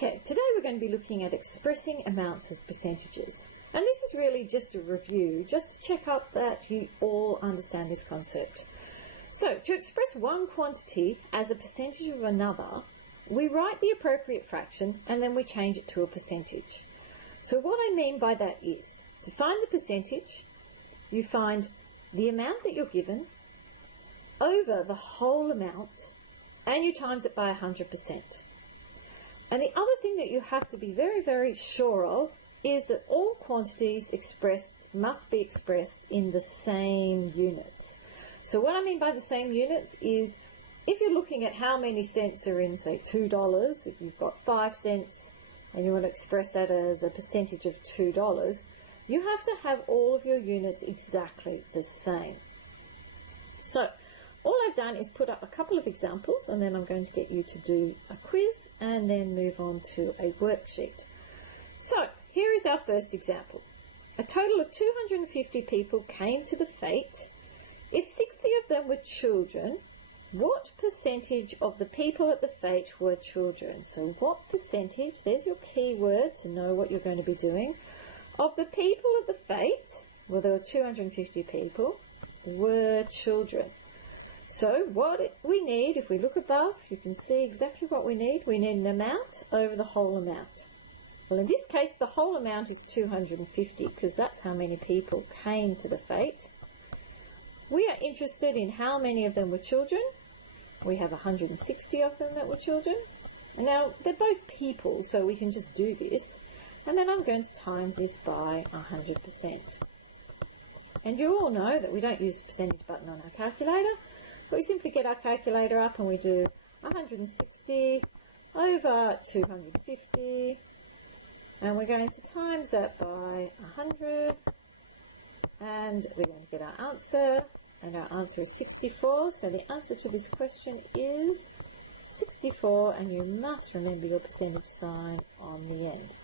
Okay, today we're going to be looking at expressing amounts as percentages. And this is really just a review, just to check up that you all understand this concept. So, to express one quantity as a percentage of another, we write the appropriate fraction and then we change it to a percentage. So what I mean by that is, to find the percentage, you find the amount that you're given over the whole amount and you times it by 100%. And the other thing that you have to be very, very sure of is that all quantities must be expressed in the same units. So what I mean by the same units is, if you're looking at how many cents are in, say, $2, if you've got 5 cents and you want to express that as a percentage of $2, you have to have all of your units exactly the same. So all I've done is put up a couple of examples, and then I'm going to get you to do a quiz and then move on to a worksheet. So here is our first example. A total of 250 people came to the fete. If 60 of them were children, what percentage of the people at the fete were children? So what percentage, there's your key word to know what you're going to be doing, of the people at the fete, well, there were 250 people, were children. So what we need, if we look above, you can see exactly what we need. We need an amount over the whole amount. Well, in this case, the whole amount is 250 because that's how many people came to the fete. We are interested in how many of them were children. We have 160 of them that were children. And now, they're both people, so we can just do this. And then I'm going to times this by 100%. And you all know that we don't use the percentage button on our calculator, but we simply get our calculator up and we do 160 over 250, and we're going to times that by 100, and we're going to get our answer, and our answer is 64. So the answer to this question is 64, and you must remember your percentage sign on the end.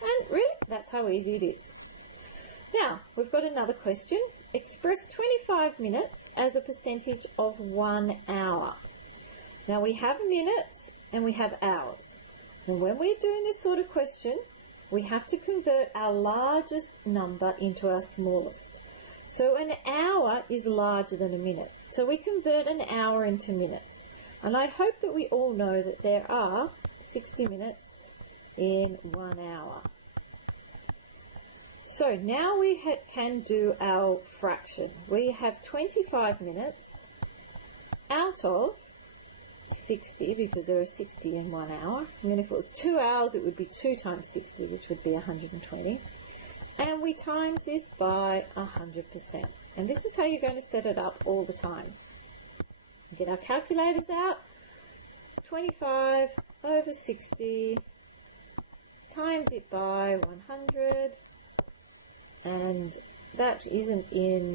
And really, that's how easy it is. Now, we've got another question. Express 25 minutes as a percentage of 1 hour. Now, we have minutes and we have hours. And when we're doing this sort of question, we have to convert our largest number into our smallest. So an hour is larger than a minute. So we convert an hour into minutes. And I hope that we all know that there are 60 minutes in 1 hour. So now we can do our fraction. We have 25 minutes out of 60, because there are 60 in 1 hour. And then if it was 2 hours, it would be 2 times 60, which would be 120. And we times this by 100%. And this is how you're going to set it up all the time. Get our calculators out. 25 over 60 times it by 100. And that isn't in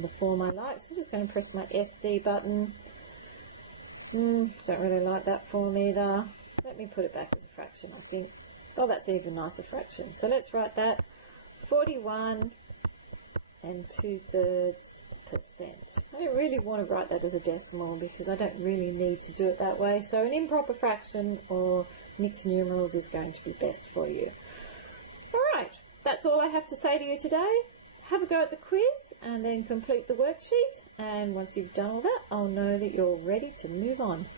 the form I like, so I'm just going to press my SD button. Don't really like that form either. Let me put it back as a fraction, I think. Oh, that's an even nicer fraction. So let's write that 41 2/3%. I don't really want to write that as a decimal because I don't really need to do it that way. So an improper fraction or mixed numerals is going to be best for you. All right. That's all I have to say to you today. Have a go at the quiz and then complete the worksheet. And once you've done all that, I'll know that you're ready to move on.